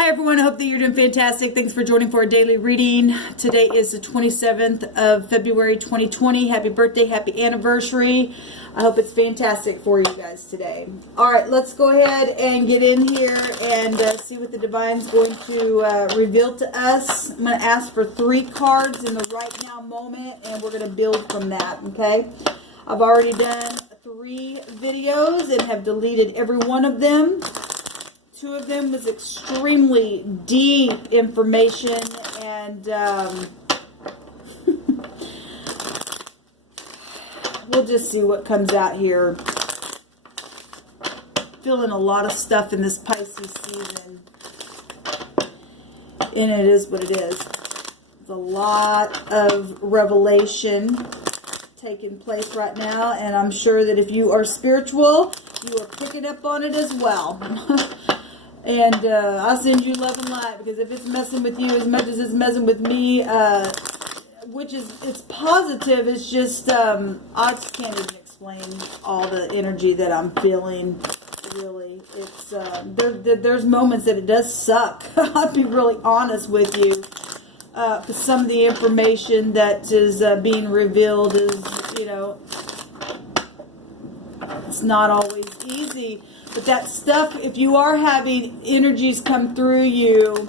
Hi everyone, I hope that you're doing fantastic. Thanks for joining for a daily reading. Today is the 27th of February 2020. Happy birthday, happy anniversary. I hope it's fantastic for you guys today. Alright, let's go ahead and get in here and see what the Divine's going to reveal to us. I'm going to ask for 3 cards in the right now moment and we're going to build from that, okay? I've already done 3 videos and have deleted every one of them. 2 of them was extremely deep information and we'll just see what comes out here. Feeling a lot of stuff in this Pisces season. And it is what it is. There's a lot of revelation taking place right now. And I'm sure that if you are spiritual, you are picking up on it as well. And I'll send you love and light, because if it's messing with you as much as it's messing with me, which is, it's positive, it's just, I just can't even explain all the energy that I'm feeling, really. It's, there's moments that it does suck. I'll be really honest with you. Some of the information that is being revealed is, you know, it's not always easy. But that stuff, if you are having energies come through you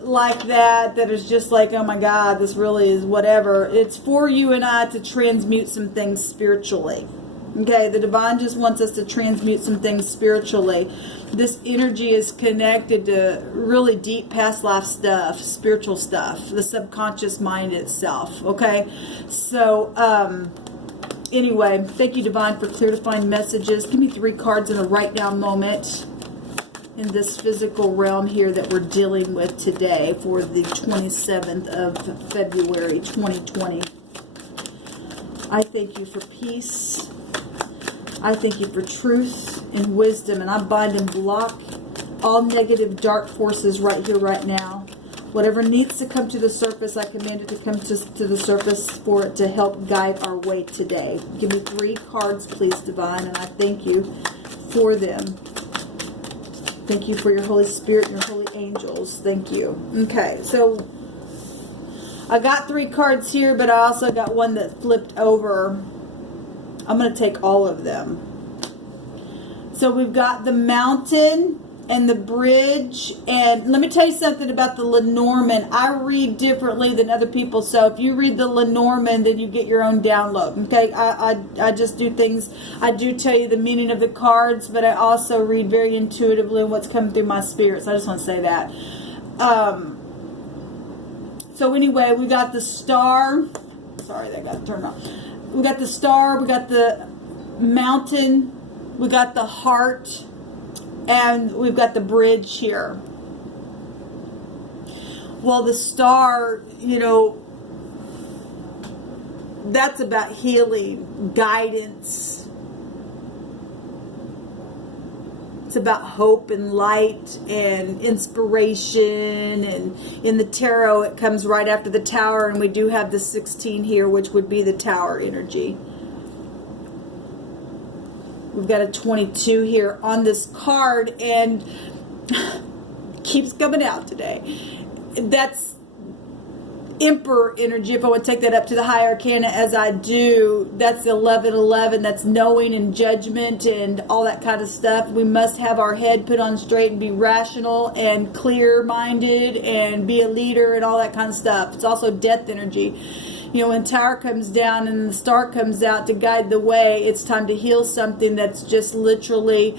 like that is just like, oh my God, this really is whatever. It's for you and I to transmute some things spiritually. Okay, the Divine just wants us to transmute some things spiritually. This energy is connected to really deep past life stuff, spiritual stuff, the subconscious mind itself. Okay, so, anyway, thank you, Divine, for clear defined messages. Give me 3 cards in a right now moment in this physical realm here that we're dealing with today for the 27th of February 2020. I thank you for peace. I thank you for truth and wisdom. And I bind and block all negative dark forces right here, right now. Whatever needs to come to the surface, I command it to come to the surface for it to help guide our way today. Give me 3 cards, please, Divine, and I thank you for them. Thank you for your Holy Spirit and your holy angels. Thank you. Okay, so I got 3 cards here, but I also got one that flipped over. I'm going to take all of them. So we've got the mountain and the bridge, and let me tell you something about the Lenormand. I read differently than other people, so if you read the Lenormand, then you get your own download. Okay, I just do things. I do tell you the meaning of the cards, but I also read very intuitively what's coming through my spirit. So I just want to say that. So anyway, we got the star. Sorry, that got turned off. We got the star. We got the mountain. We got the heart. And we've got the bridge here. Well, the star, you know, that's about healing, guidance. It's about hope and light and inspiration. And in the tarot, it comes right after the tower. And we do have the 16 here, which would be the tower energy. We've got a 22 here on this card, and keeps coming out today. That's Emperor energy. If I would take that up to the high arcana as I do, that's 1111. That's knowing and judgment and all that kind of stuff. We must have our head put on straight and be rational and clear-minded and be a leader and all that kind of stuff. It's also death energy. You know, when tower comes down and the star comes out to guide the way, it's time to heal something that's just literally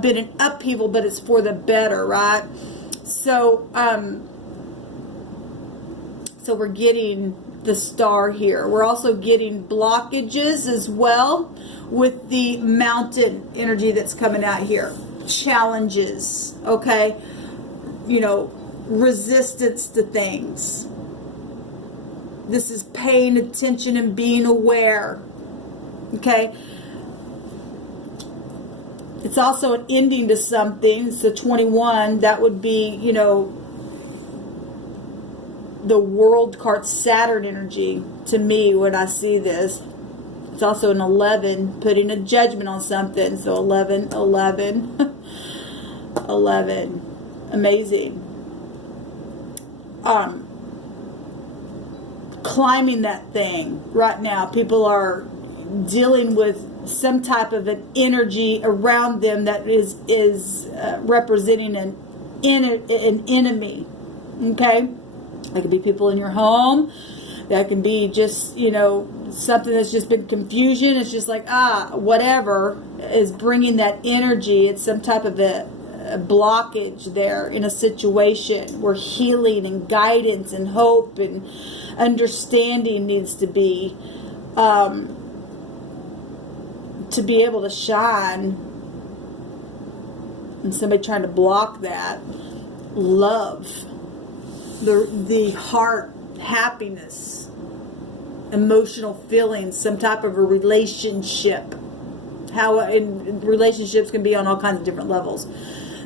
been an upheaval, but it's for the better, right? So, so we're getting the star here. We're also getting blockages as well with the mountain energy that's coming out here. Challenges, okay? You know, resistance to things. This is paying attention and being aware. Okay? It's also an ending to something. So 21, that would be, you know, the world card, Saturn energy to me when I see this. It's also an 11, putting a judgment on something. So 11, 11, 11. amazing. Climbing that thing right now. People are dealing with some type of an energy around them that is representing an enemy. Okay, that could be people in your home. That can be just, you know, something that's just been confusion. It's just like, whatever is bringing that energy. It's some type of a blockage there in a situation where healing and guidance and hope and understanding needs to be able to shine. And somebody trying to block that. Love. The heart, happiness, emotional feelings, some type of a relationship. How in relationships can be on all kinds of different levels.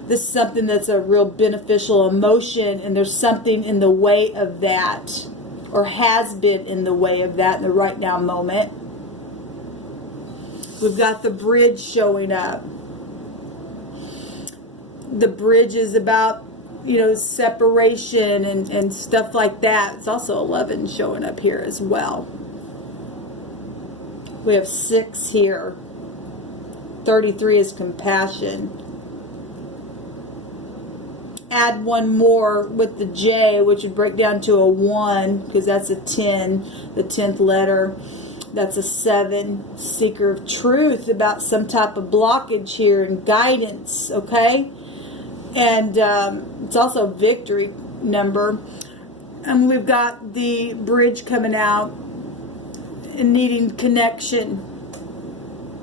This is something that's a real beneficial emotion, and there's something in the way of that, or has been in the way of that in the right now moment. We've got the bridge showing up. The bridge is about, you know, separation and stuff like that. It's also 11 showing up here as well. We have 6 here. 33 is compassion. Add one more with the J, which would break down to a 1, because that's a 10, the 10th letter. That's a 7, seeker of truth, about some type of blockage here and guidance, okay? And it's also a victory number. And we've got the bridge coming out and needing connection.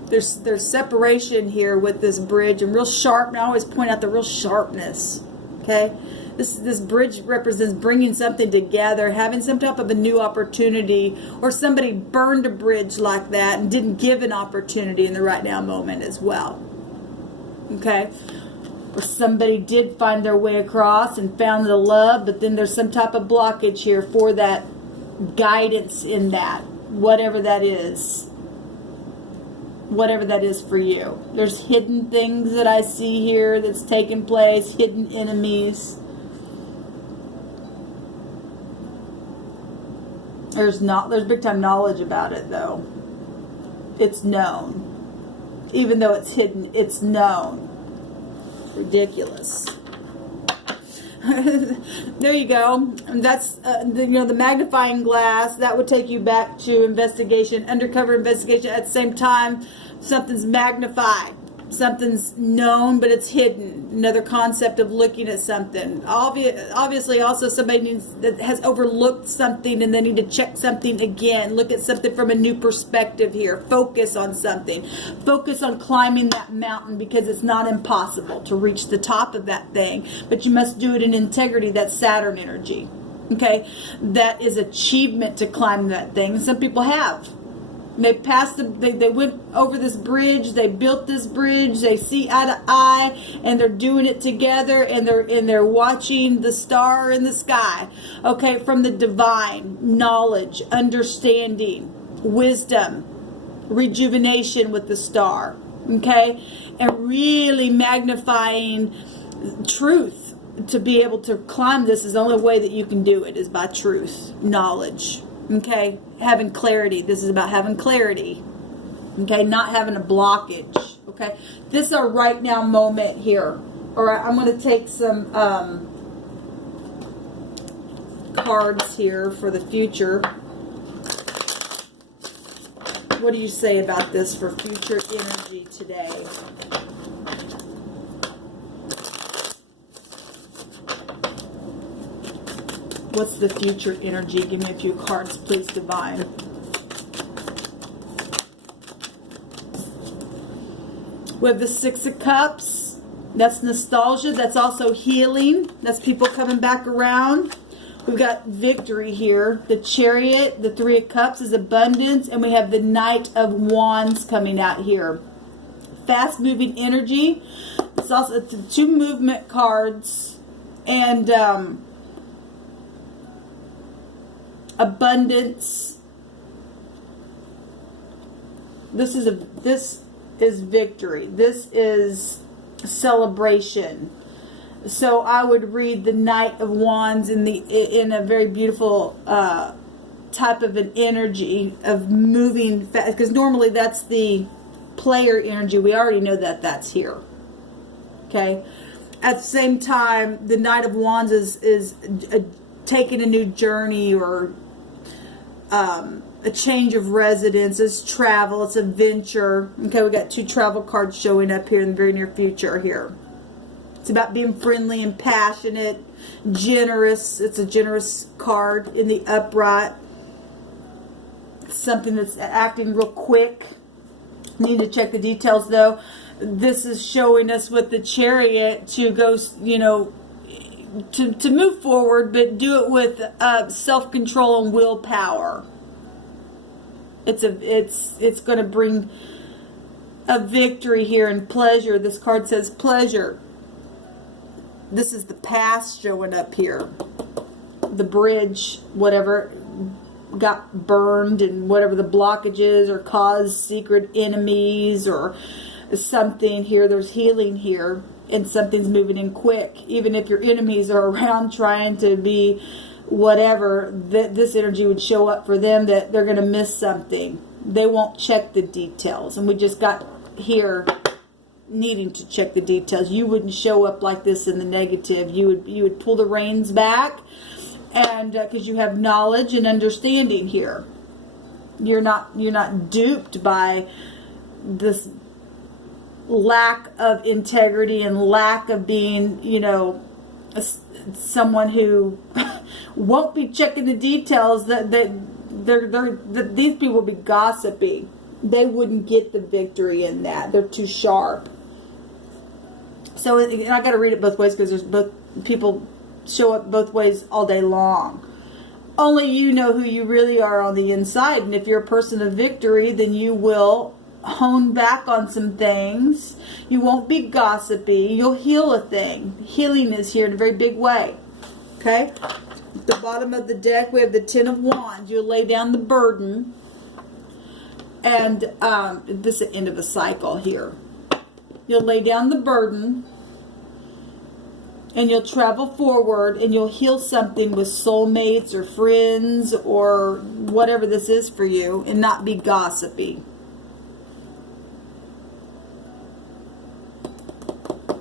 There's separation here with this bridge, and real sharp. And I always point out the real sharpness. Okay, this bridge represents bringing something together, having some type of a new opportunity, or somebody burned a bridge like that and didn't give an opportunity in the right now moment as well. Okay. Or somebody did find their way across and found the love, but then there's some type of blockage here for that guidance in that, whatever that is. Whatever that is for you. There's hidden things that I see here that's taking place, hidden enemies. There's big time knowledge about it though. It's known. Even though it's hidden, it's known. Ridiculous. There you go. And that's the magnifying glass that would take you back to investigation, undercover investigation. At the same time, something's magnified, something's known, but it's hidden. Another concept of looking at something. Obviously, also somebody that has overlooked something and they need to check something again. Look at something from a new perspective here. Focus on something. Focus on climbing that mountain, because it's not impossible to reach the top of that thing, but you must do it in integrity. That's Saturn energy. Okay, that is achievement to climb that thing. Some people have. They passed they went over this bridge, they built this bridge, they see eye to eye, and they're doing it together, and they're watching the star in the sky. Okay, from the divine, knowledge, understanding, wisdom, rejuvenation with the star. Okay, and really magnifying truth. To be able to climb this is the only way that you can do it is by truth, knowledge. Okay, having clarity. This is about having clarity. Okay, not having a blockage. Okay, this is our right now moment here. All right, I'm going to take some cards here for the future. What do you say about this for future energy today? What's the future energy? Give me a few cards, please, Divine. We have the 6 of Cups. That's nostalgia. That's also healing. That's people coming back around. We've got victory here. The Chariot, the 3 of Cups is abundance. And we have the Knight of Wands coming out here. Fast moving energy. It's also 2 movement cards. And abundance. This is victory. This is celebration. So I would read the Knight of Wands in a very beautiful type of an energy of moving fast, because normally that's the player energy. We already know that that's here. Okay. At the same time, the Knight of Wands is taking a new journey, or a change of residence. It's travel. It's adventure. Okay, we got 2 travel cards showing up here in the very near future here. It's about being friendly and passionate, generous. It's a generous card in the upright. Something that's acting real quick. Need to check the details though. This is showing us with the Chariot to go, you know, to move forward, but do it with self-control and willpower. It's going to bring a victory here and pleasure. This card says pleasure. This is the past showing up here. The bridge, whatever got burned, and whatever the blockages or caused secret enemies or something here. There's healing here, and something's moving in quick. Even if your enemies are around trying to be whatever, this energy would show up for them, that they're going to miss something. They won't check the details. And we just got here needing to check the details. You wouldn't show up like this in the negative. You would pull the reins back, and because you have knowledge and understanding here. You're not duped by this lack of integrity and lack of being, you know, someone who won't be checking the details. That these people will be gossipy. They wouldn't get the victory in that. They're too sharp. So and I got to read it both ways, because there's both people show up both ways all day long. Only you know who you really are on the inside, and if you're a person of victory, then you will hone back on some things. You won't be gossipy. You'll heal a thing. Healing is here in a very big way. Okay? At the bottom of the deck, we have the Ten of Wands. You'll lay down the burden. And this is the end of a cycle here. You'll lay down the burden, and you'll travel forward, and you'll heal something with soulmates or friends or whatever this is for you, and not be gossipy.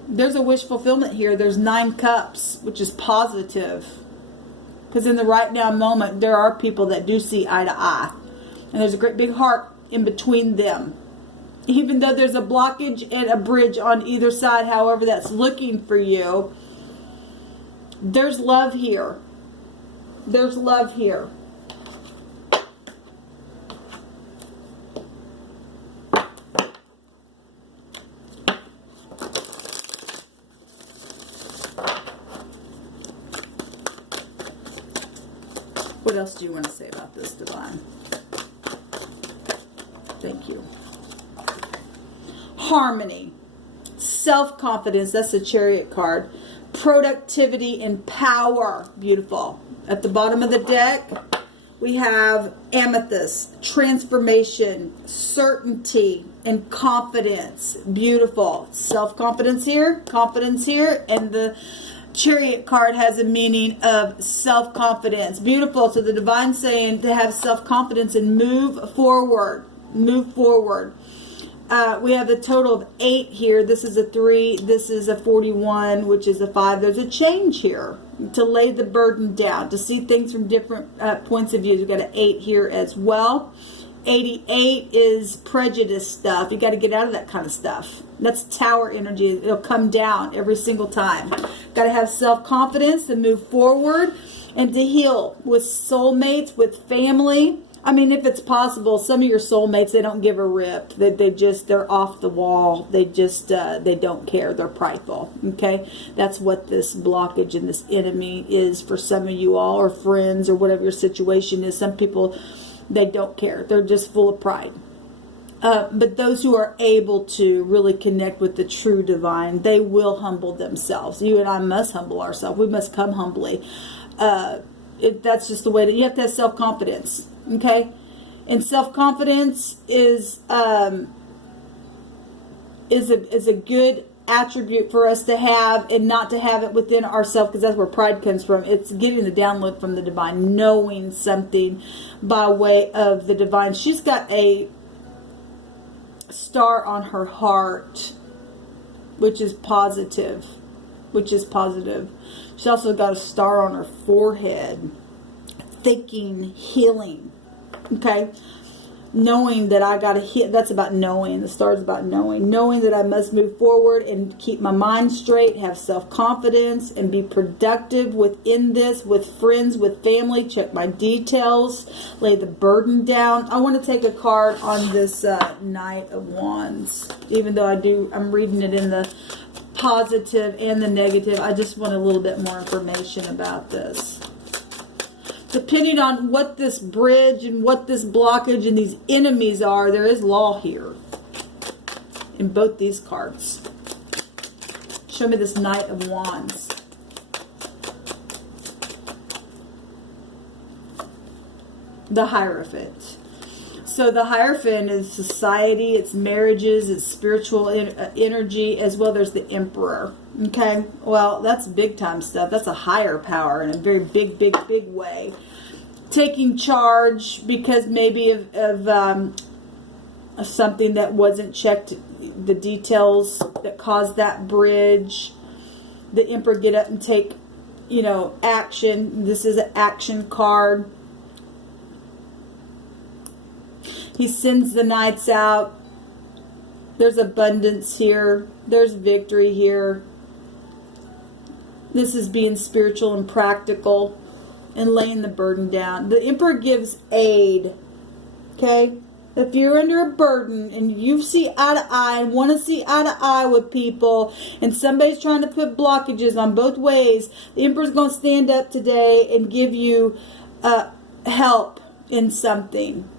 There's a wish fulfillment here. There's 9 cups, which is positive. Because in the right now moment, there are people that do see eye to eye. And there's a great big heart in between them. Even though there's a blockage and a bridge on either side, however that's looking for you, there's love here. There's love here. What else do you want to say about this, Divine? Thank you. Harmony, self-confidence, that's the Chariot card. Productivity and power, beautiful. At the bottom of the deck, we have Amethyst, transformation, certainty, and confidence. Beautiful. Self-confidence here, confidence here, and the Chariot card has a meaning of self-confidence. Beautiful. So the Divine saying to have self-confidence and move forward. Move forward. We have a total of 8 here. This is a 3. This is a 41, which is a 5. There's a change here to lay the burden down, to see things from different points of view. We've got an 8 here as well. 88 is prejudice stuff. You got to get out of that kind of stuff. That's Tower energy. It'll come down every single time. Got to have self-confidence to move forward and to heal with soulmates, with family. I mean, if it's possible, some of your soulmates, they don't give a rip. They're off the wall. They don't care. They're prideful. Okay? That's what this blockage and this enemy is for some of you all, or friends, or whatever your situation is. Some people, they don't care. They're just full of pride. But those who are able to really connect with the true divine, they will humble themselves. You and I must humble ourselves. We must come humbly. That's just the way that you have to have self-confidence. Okay? And self-confidence is a good attribute for us to have, and not to have it within ourselves, because that's where pride comes from. It's getting the download from the divine, knowing something by way of the divine. She's got a star on her heart, which is positive. She's also got a star on her forehead, thinking healing. Okay, knowing that I got to hit. That's about knowing. The star's about knowing that I must move forward and keep my mind straight, have self-confidence, and be productive within this, with friends, with family. Check my details, lay the burden down. I want to take a card on this Knight of Wands, even though I'm reading it in the positive and the negative. I just want a little bit more information about this. Depending on what this bridge and what this blockage and these enemies are, there is law here in both these cards. Show me this Knight of Wands. The Hierophant. So the Hierophant is society, it's marriages, it's spiritual energy, as well. There's the Emperor. Okay, well, that's big time stuff. That's a higher power in a very big way. Taking charge because maybe of something that wasn't checked, the details that caused that bridge. The Emperor, get up and take, action. This is an action card. He sends the knights out. There's abundance here. There's victory here. This is being spiritual and practical and laying the burden down. The Emperor gives aid. Okay? If you're under a burden and you see eye to eye and want to see eye to eye with people, and somebody's trying to put blockages on both ways, the Emperor's going to stand up today and give you help in something.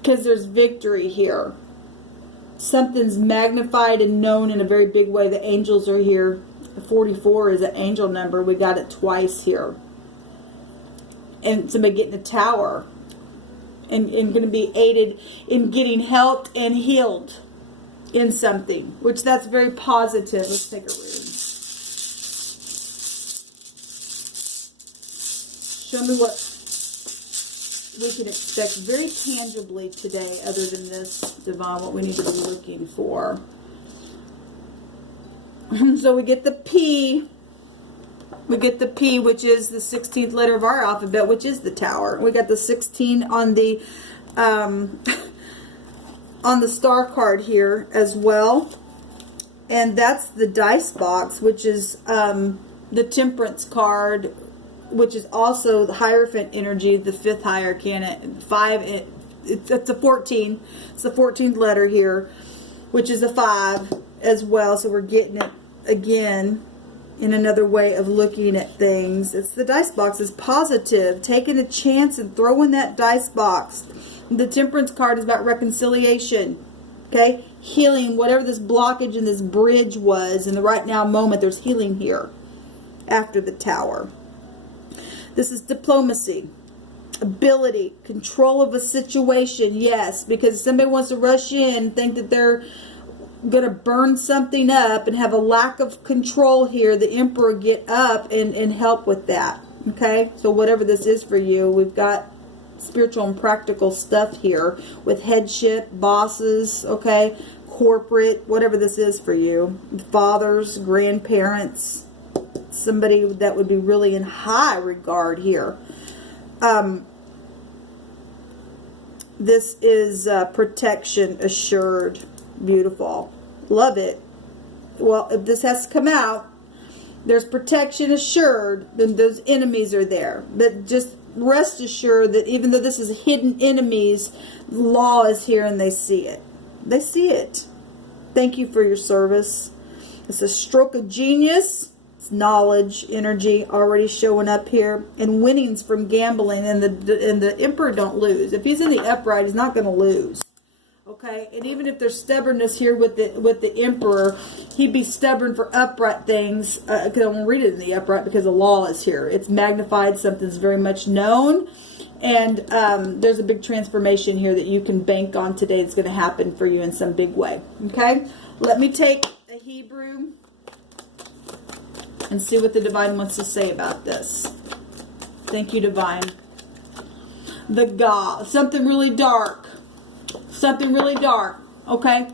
Because there's victory here. Something's magnified and known in a very big way. The angels are here. 44 is an angel number. We got it twice here. And somebody getting a tower. And going to be aided in getting helped and healed in something. Which that's very positive. Let's take a reading. Show me what we can expect very tangibly today, other than this, divine, what we need to be looking for. So we get the P. We get the P, which is the 16th letter of our alphabet, which is the Tower. We got the 16 on the star card here as well. And that's the dice box, which is the Temperance card, which is also the Hierophant energy, the 5th higher arcana. 5, it's a 14. It's the 14th letter here, which is a 5 as well. So we're getting it again in another way of looking at things. It's the dice box is positive, taking a chance and throwing that dice box. The Temperance card is about reconciliation. Okay, healing whatever this blockage and this bridge was in the right now moment. There's healing here after the Tower. This is diplomacy, ability, control of a situation. Yes, because somebody wants to rush in, think that they're going to burn something up and have a lack of control here. The Emperor get up and help with that. Okay, so whatever this is for you, we've got spiritual and practical stuff here with headship, bosses, okay, corporate, whatever this is for you. Fathers, grandparents, somebody that would be really in high regard here. This is protection assured. Beautiful. Love it. Well, if this has to come out, there's protection assured, then those enemies are there. But just rest assured that even though this is hidden enemies, law is here and they see it. They see it. Thank you for your service. It's a stroke of genius. It's knowledge, energy already showing up here, and winnings from gambling. And the Emperor don't lose. If he's in the upright, he's not going to lose. Okay, and even if there's stubbornness here with the Emperor, he'd be stubborn for upright things. Because I won't read it in the upright because the law is here. It's magnified. Something's very much known, and there's a big transformation here that you can bank on today. That's going to happen for you in some big way. Okay, Let me take a Hebrew and see what the divine wants to say about this. Thank you, divine. The God, something really dark, okay,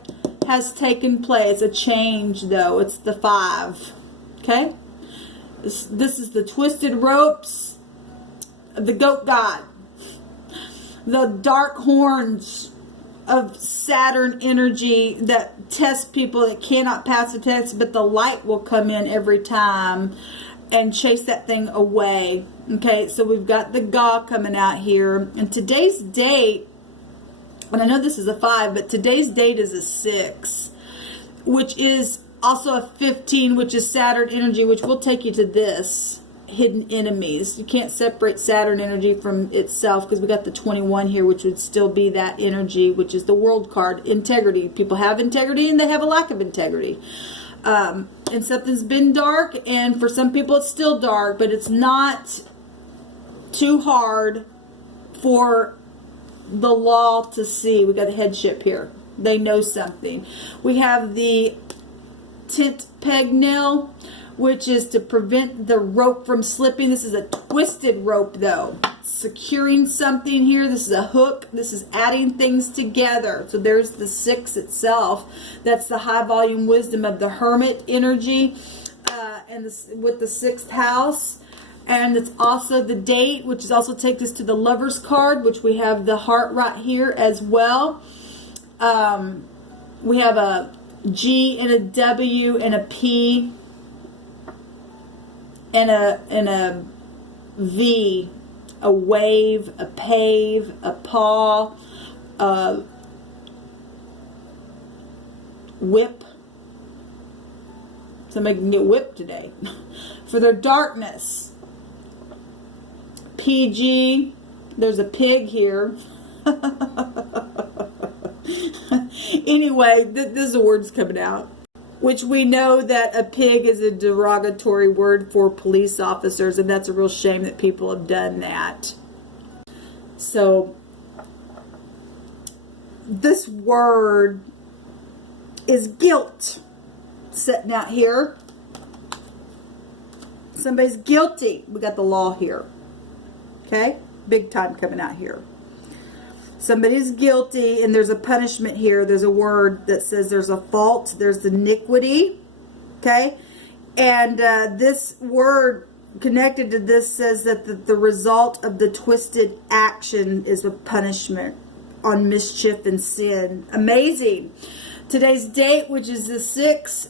has taken place. A change, though. It's the 5, okay? This is the twisted ropes of the goat god. The dark horns of Saturn energy that test people that cannot pass the test, but the light will come in every time and chase that thing away. Okay, so we've got the God coming out here. And today's date, and I know this is a 5, but today's date is a 6, which is also a 15, which is Saturn energy, which will take you to this, hidden enemies. You can't separate Saturn energy from itself because we got the 21 here, which would still be that energy, which is the world card. Integrity. People have integrity and they have a lack of integrity. And something's been dark, and for some people it's still dark, but it's not too hard for the law to see. We got the headship here. They know something. We have the tent peg nail, which is to prevent the rope from slipping. This is a twisted rope, though. Securing something here. This is a hook. This is adding things together. So there's the 6 itself. That's the high volume wisdom of the hermit energy, and with the 6th house. And it's also the date, which is also takes us to the Lover's card, which we have the heart right here as well. We have a G and a W and a P and a V, a wave, a pave, a paw, a whip. Somebody can get whipped today for their darkness. PG, there's a pig here. Anyway, this is the words coming out. Which we know that a pig is a derogatory word for police officers, and that's a real shame that people have done that. So, this word is guilt. Sitting out here. Somebody's guilty. We got the law here. Okay? Big time coming out here. Somebody's guilty, and there's a punishment here. There's a word that says there's a fault. There's iniquity. Okay? And this word connected to this says that the result of the twisted action is a punishment on mischief and sin. Amazing. Today's date, which is the 6,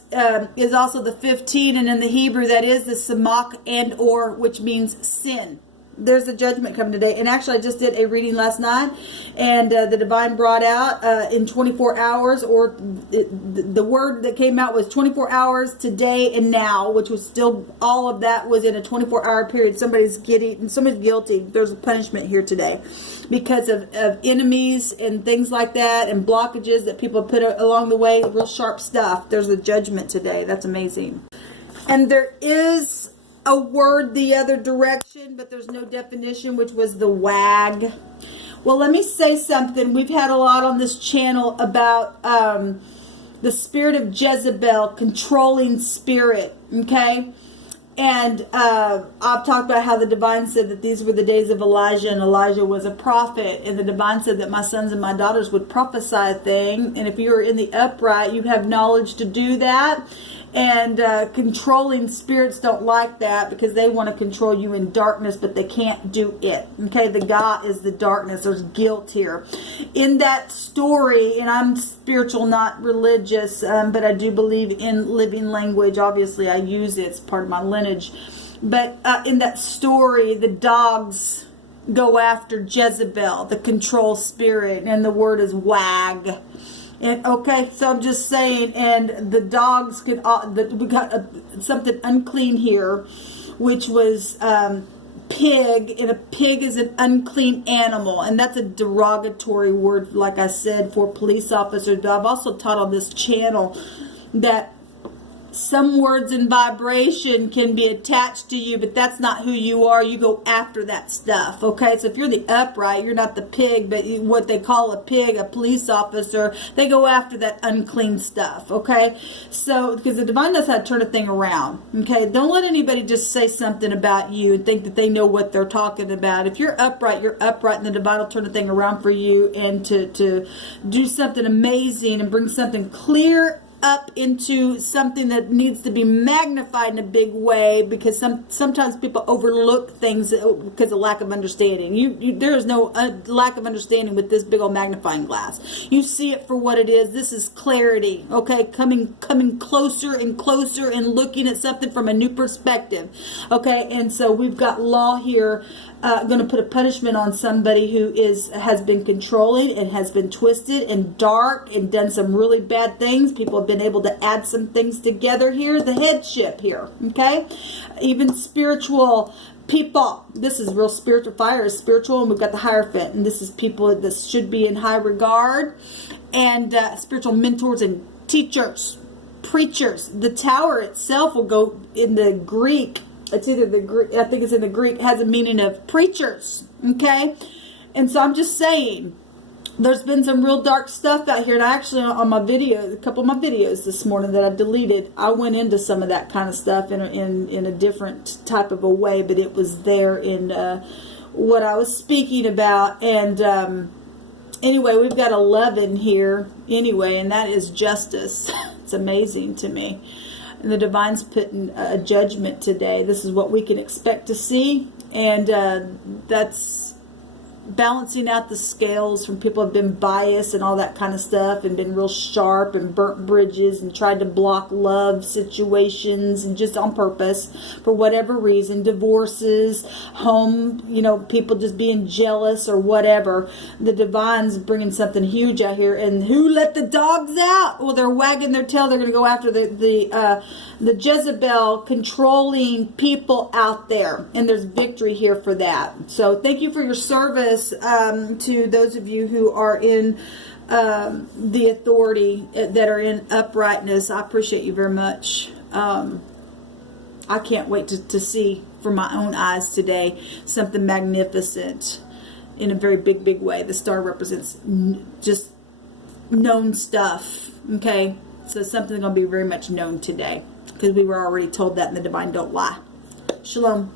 is also the 15, and in the Hebrew that is the samak and or, which means sin. There's a judgment coming today. And actually, I just did a reading last night, and the divine brought out in 24 hours, or the word that came out was 24 hours, today, and now, which was still, all of that was in a 24-hour period. Somebody's guilty. There's a punishment here today because of enemies and things like that, and blockages that people put along the way, real sharp stuff. There's a judgment today. That's amazing. And there is a word the other direction, but there's no definition, which was the wag. Well, let me say something. We've had a lot on this channel about the spirit of Jezebel, controlling spirit, okay? And I've talked about how the divine said that these were the days of Elijah, and Elijah was a prophet, and the divine said that my sons and my daughters would prophesy a thing, and if you are in the upright, you have knowledge to do that. And controlling spirits don't like that because they want to control you in darkness, but they can't do it. Okay, the God is the darkness. There's guilt here. In that story, and I'm spiritual, not religious, but I do believe in living language. Obviously, I use it. It's part of my lineage. But in that story, the dogs go after Jezebel, the control spirit, and the word is wag. And okay, so I'm just saying, and the dogs could, we got something unclean here, which was pig, and a pig is an unclean animal, and that's a derogatory word, like I said, for police officers. But I've also taught on this channel that some words and vibration can be attached to you, but that's not who you are. You go after that stuff, okay? So if you're the upright, you're not the pig, but what they call a pig, a police officer, they go after that unclean stuff, okay? So, because the divine knows how to turn a thing around, okay? Don't let anybody just say something about you and think that they know what they're talking about. If you're upright, and the divine will turn a thing around for you and to do something amazing and bring something clear up into something that needs to be magnified in a big way, because sometimes people overlook things because of lack of understanding. There is no lack of understanding with this big old magnifying glass. You see it for what it is. This is clarity, okay? Coming closer and closer and looking at something from a new perspective, okay? And so we've got law here going to put a punishment on somebody who has been controlling and has been twisted and dark and done some really bad things. People have been able to add some things together here. The headship here, okay? Even spiritual people. This is real spiritual. Fire is spiritual, and we've got the Hierophant, and this is people that should be in high regard, and spiritual mentors and teachers, preachers. The Tower itself will go in the Greek. It's either the Greek, I think it's in the Greek, has a meaning of preachers, okay? And so I'm just saying, there's been some real dark stuff out here. And I actually, on my video, a couple of my videos this morning that I deleted, I went into some of that kind of stuff in a different type of a way, but it was there in what I was speaking about. And anyway, we've got 11 here anyway, and that is justice. It's amazing to me. And the divine's putting a judgment today. This is what we can expect to see. And that's balancing out the scales from people who have been biased and all that kind of stuff, and been real sharp and burnt bridges and tried to block love situations, and just on purpose for whatever reason, divorces, home, people just being jealous or whatever. The divine's bringing something huge out here. And who let the dogs out? Well, they're wagging their tail. They're going to go after the Jezebel controlling people out there, and there's victory here for that. So thank you for your service to those of you who are in the authority, that are in uprightness. I appreciate you very much. I can't wait to see from my own eyes today something magnificent in a very big way. The star represents just known stuff, okay? So something's going to be very much known today, because we were already told that in the divine don't lie. Shalom.